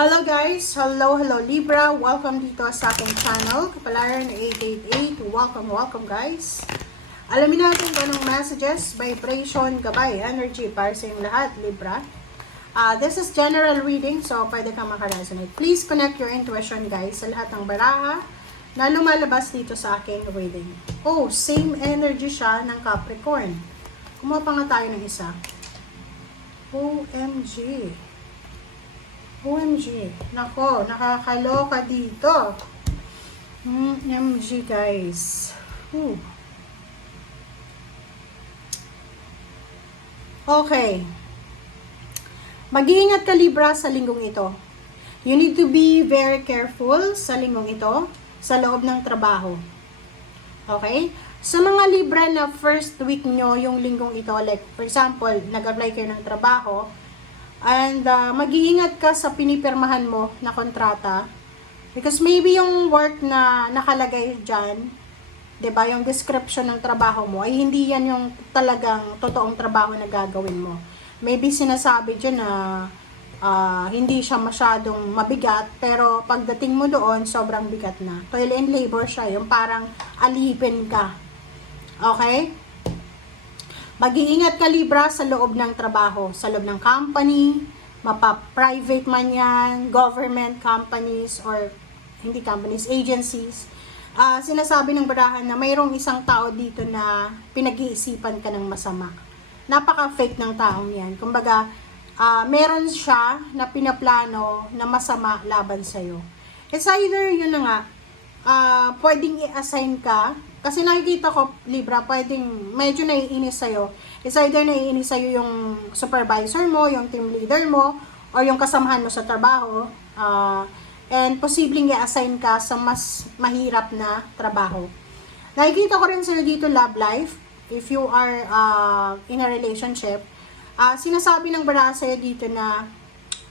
Hello guys! Hello Libra! Welcome dito sa aking channel, Kapalaran 888. Welcome guys! Alamin natin kung anong messages, vibration, gabay, energy para sa inyong lahat, Libra. This is general reading, so pwede kang makaresonate. Please connect your intuition guys sa lahat ng baraha na lumalabas dito sa aking reading. Oh, same energy siya ng Capricorn. Kumuha pa nga tayo ng isa. OMG. Nako, nakakaloka dito. OMG guys. Okay. Mag-iingat ka Libra sa linggong ito. You need to be very careful sa linggong ito, sa loob ng trabaho. Okay? Sa mga Libra na first week nyo yung linggong ito, like for example, nag-apply kayo ng trabaho, and mag-iingat ka sa pinipirmahan mo na kontrata. Because maybe yung work na nakalagay dyan, 'di ba, yung description ng trabaho mo, ay hindi yan yung talagang totoong trabaho na gagawin mo. Maybe sinasabi dyan na hindi siya masyadong mabigat, pero pagdating mo doon, sobrang bigat na. Toil and labor siya, yung parang alipin ka. Okay? Mag-iingat ka Libra sa loob ng trabaho, sa loob ng company, mapa-private man yan, government companies, or hindi companies, agencies. Sinasabi ng barahan na mayroong isang tao dito na pinag-iisipan ka ng masama. Napaka-fake ng taong yan. Kumbaga, meron siya na pinaplano na masama laban sa'yo. It's either, yun na nga, pwedeng i-assign ka, kasi nakikita ko, Libra, pwedeng medyo naiinis sa'yo. It's either naiinis sa'yo yung supervisor mo, yung team leader mo, or yung kasamahan mo sa trabaho. And posibleng i-assign ka sa mas mahirap na trabaho. Nakikita ko rin sa'yo dito love life. If you are in a relationship, sinasabi ng baraha sa'yo dito na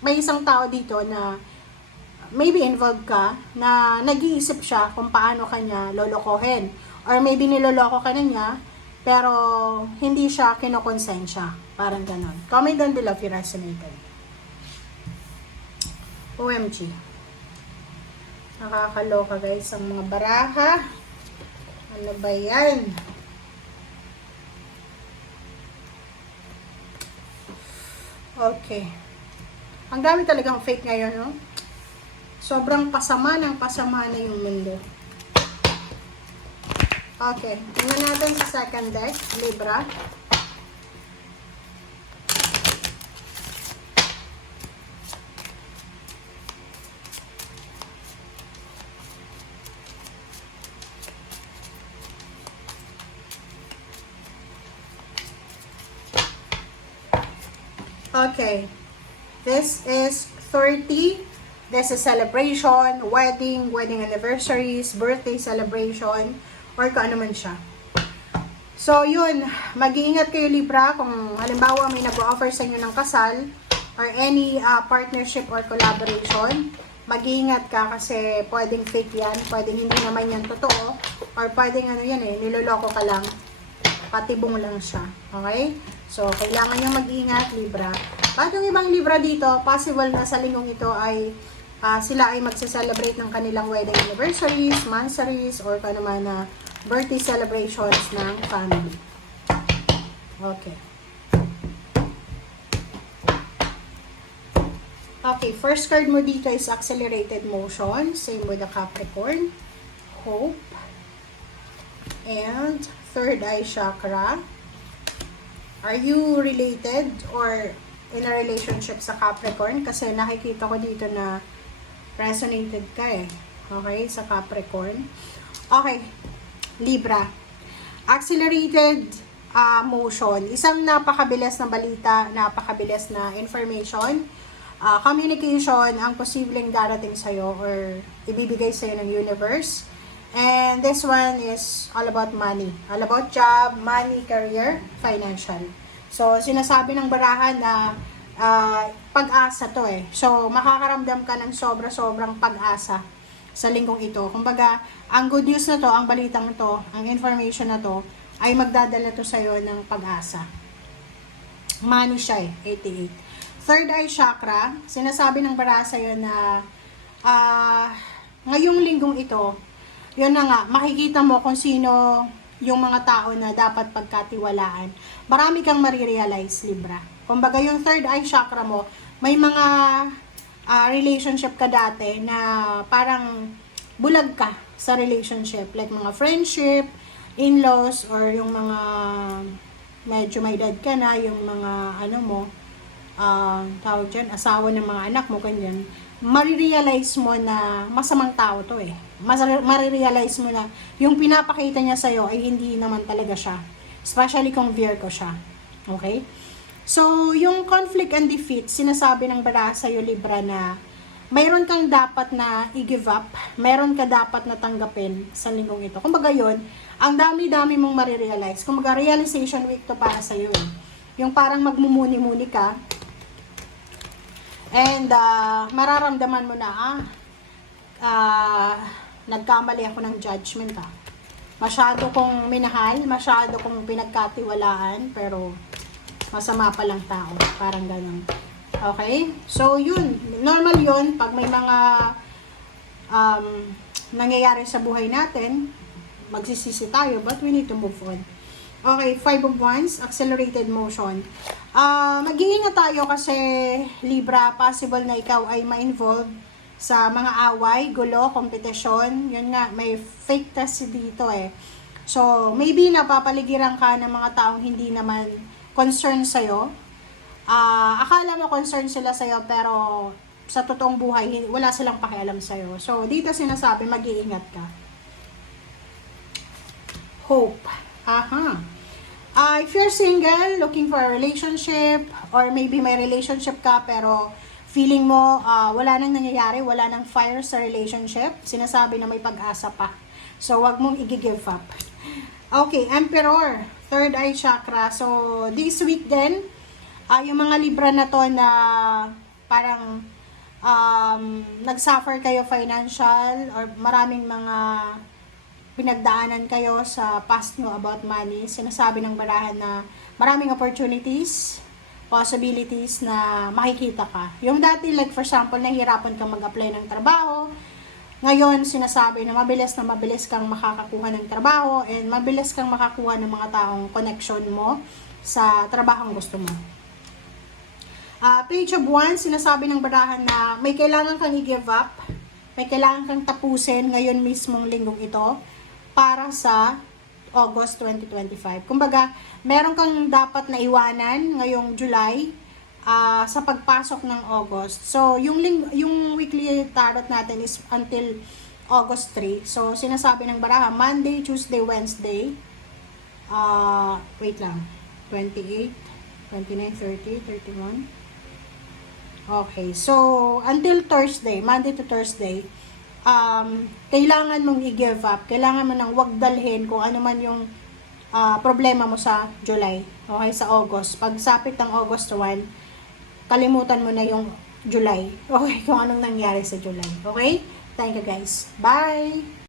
may isang tao dito na maybe involved ka, na nag-iisip siya kung paano kanya lolokohin. Or maybe niloloko ka na niya, pero hindi siya kinokonsensya. Parang ganon. Comment down below if you resonated. OMG. Nakakaloka guys ang mga baraha. Ano ba yan? Okay. Ang dami talagang fake ngayon, no? Sobrang pasama na yung mundo. Okay, tingnan natin sa second deck, Libra. Okay, this is 30. This is celebration, wedding anniversaries, birthday celebration, or kung ano man siya. So, yun. Mag-iingat kayo, Libra, kung halimbawa may nag-offer sa inyo ng kasal, or any partnership or collaboration. Mag-iingat ka kasi pwedeng fake yan, pwedeng hindi naman yan totoo, or pwedeng ano yan niloloko ka lang, patibong lang siya. Okay? So, kailangan nyo mag-iingat, Libra. At yung ibang Libra dito, possible na sa linggong ito ay sila ay magse-celebrate ng kanilang wedding anniversaries, monthsaries, or kung naman na birthday celebrations ng family. Okay. Okay, first card mo dito is accelerated motion. Same with the Capricorn. Hope. And third eye chakra. Are you related or in a relationship sa Capricorn? Kasi nakikita ko dito na resonated ka Okay, sa Capricorn. Okay, Libra. Accelerated motion. Isang napakabilis na balita, napakabilis na information. Communication ang posibleng darating sa'yo or ibibigay sa'yo ng universe. And this one is all about money. All about job, money, career, financial. So, sinasabi ng barahan na pag-asa to So, makakaramdam ka ng sobrang pag-asa sa linggong ito. Kumbaga, ang good news na to, ang balitang to, ang information na to, ay magdadala to sa'yo ng pag-asa. Money siya 88. third eye chakra, sinasabi ng bara sa'yo na ngayong linggong ito, yun na nga, makikita mo kung sino yung mga tao na dapat pagkatiwalaan. Marami kang marirealize, Libra. Kumbaga yung third eye chakra mo, may mga relationship ka dati na parang bulag ka sa relationship. Like mga friendship, in-laws, or yung mga medyo may edad ka na, yung mga ano mo, tawag dyan, asawa ng mga anak mo, ganyan. Marirealize mo na masamang tao to eh. Marirealize mo na yung pinapakita niya sa'yo ay hindi naman talaga siya. Especially kung Virgo siya. Okay? So, yung conflict and defeat, sinasabi ng bara sa'yo, Libra, na mayroon kang dapat na i-give up, mayroon ka dapat na tanggapin sa linggong ito. Kumbaga yun, ang dami-dami mong marirealize. Kumbaga, realization week to para sa'yo. Yung parang magmumuni-muni ka, and mararamdaman mo na, nagkamali ako ng judgment Masyado kong minahal, masyado kong pinagkatiwalaan, pero masama palang tao. Parang ganun. Okay? So, yun. Normal yun. Pag may mga nangyayari sa buhay natin, magsisisi tayo, but we need to move on. Okay, 5 of Wands, accelerated motion. Mag-iingat tayo kasi, Libra, possible na ikaw ay ma-involve sa mga away, gulo, kompetisyon. Yun nga, may fake test dito eh. So, maybe napapaligiran ka ng mga taong hindi naman concerned sa'yo. Akala mo concerned sila sa'yo, pero sa totoong buhay, wala silang pakialam sa'yo. So, dito sinasabi, mag-iingat ka. Hope. If you're single, looking for a relationship, or maybe may relationship ka, pero feeling mo wala nang nangyayari, wala nang fire sa relationship, sinasabi na may pag-asa pa. So, wag mong i-give up. Okay, Emperor, third eye chakra. So, this week din, yung mga Libra na to na parang nag-suffer kayo financial, or maraming mga pinagdaanan kayo sa past nyo about money, sinasabi ng barahan na maraming opportunities, possibilities na makikita ka. Yung dati, like for example, nahihirapan kang mag-apply ng trabaho, ngayon sinasabi na mabilis kang makakakuha ng trabaho, and mabilis kang makakuha ng mga taong connection mo sa trabahong gusto mo. Page of Wands, sinasabi ng barahan na may kailangan kang i-give up, may kailangan kang tapusin ngayon mismong linggong ito, para sa August 2025. Kumbaga, meron kang dapat na iwanan ngayong July sa pagpasok ng August. So, yung weekly tarot natin is until August 3. So, sinasabi ng baraha, Monday, Tuesday, Wednesday. Wait lang. 28, 29, 30, 31. Okay. So, until Thursday, Monday to Thursday, kailangan mong i-give up, kailangan mo nang wag dalhin kung ano man yung problema mo sa July, okay, sa August. Pag sapit ng August 1, kalimutan mo na yung July, okay, kung anong nangyari sa July, okay? Thank you guys, bye!